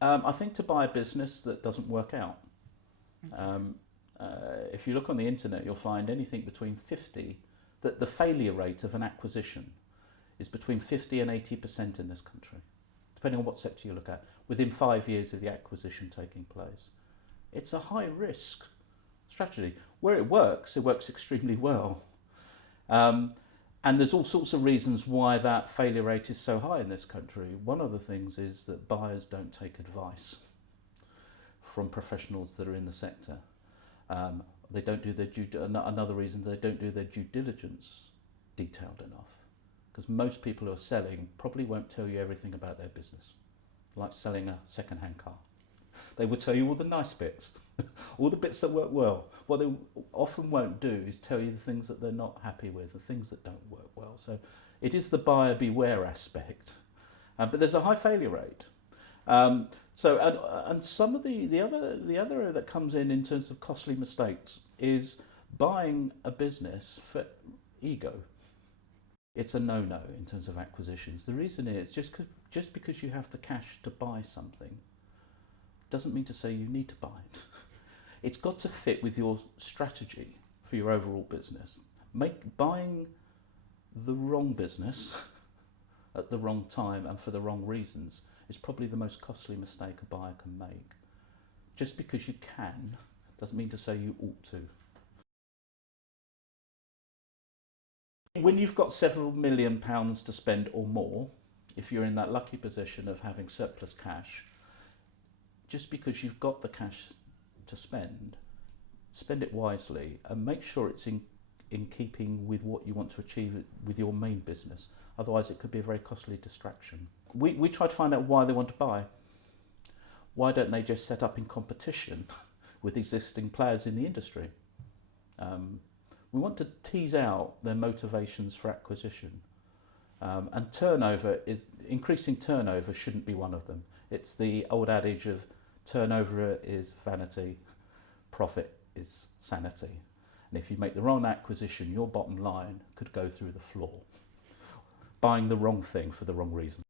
I think to buy a business that doesn't work out. Um, if you look on the internet, you'll find anything between 50, that the failure rate of an acquisition is between 50 and 80% in this country, depending on what sector you look at, within 5 years of the acquisition taking place. It's a high risk strategy. Where it works extremely well. And there's all sorts of reasons why that failure rate is so high in this country. One of the things is that buyers don't take advice from professionals that are in the sector. They don't do their another reason, they don't do their due diligence detailed enough. Because most people who are selling probably won't tell you everything about their business. Like selling a second-hand car. They will tell you all the nice bits, all the bits that work well. What they often won't do is tell you the things that they're not happy with, the things that don't work well. So it is the buyer beware aspect. But there's a high failure rate. And some of the other area that comes in terms of costly mistakes is buying a business for ego. It's a no-no in terms of acquisitions. The reason is just because you have the cash to buy something doesn't mean to say you need to buy it. It's got to fit with your strategy for your overall business. Buying the wrong business at the wrong time and for the wrong reasons is probably the most costly mistake a buyer can make. Just because you can doesn't mean to say you ought to. When you've got several £1,000,000 to spend or more, if you're in that lucky position of having surplus cash, just because you've got the cash to spend it wisely and make sure it's in keeping with what you want to achieve with your main business. Otherwise it could be a very costly distraction. We try to find out why they want to buy. Why don't they just set up in competition with existing players in the industry? We want to tease out their motivations for acquisition. And increasing turnover shouldn't be one of them. It's the old adage of turnover is vanity, profit is sanity. And if you make the wrong acquisition, your bottom line could go through the floor. Buying the wrong thing for the wrong reason.